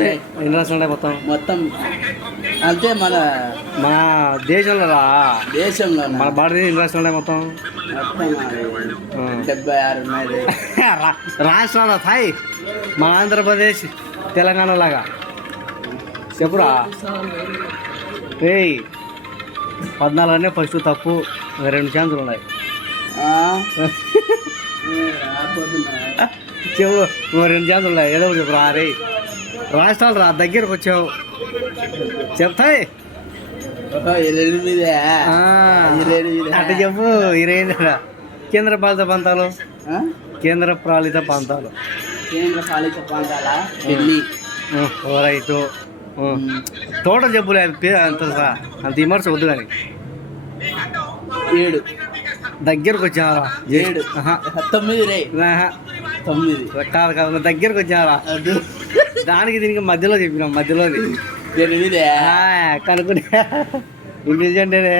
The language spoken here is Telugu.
ఎన్ని రాష్ట్రాలు ఉన్నాయి మొత్తం? మొత్తం అంటే మన మన దేశంలో మన దేశంలో భారతదేశం ఎన్ని రాష్ట్రాలు ఉన్నాయి మొత్తం? మొత్తం 76 ఉన్నాయి. రాష్ట్రాల థాయ్ మన ఆంధ్రప్రదేశ్ తెలంగాణ లాగా చెప్పురా. ఏయ్ 14 అనే ఫస్ట్ తప్పు, 2 ఛాన్సులు ఉన్నాయి. చెప్పు, 2 ఛాన్సులు ఉన్నాయి. ఏదో ఒకటి చెప్పురా. రే రాష్ట్రాలు రా, దగ్గరకు వచ్చావు చెప్తాయి. అట్ట చెప్పు. ఇరేంద్ర కేంద్ర పాలిత ప్రాంతాలు కేంద్ర పాలిత ప్రాంతాలు రైతు టోటల్ చెప్పులే. అంత అంత విమర్శ వద్దు కానీ 7 దగ్గరకు వచ్చారా? 7 9 రే 9 కాదు కాదు, దగ్గరకు వచ్చారా? దానికి దీనికి మధ్యలో చెప్పినాం, మధ్యలోది 8 కనుక్కునే ఇంకేంటంటే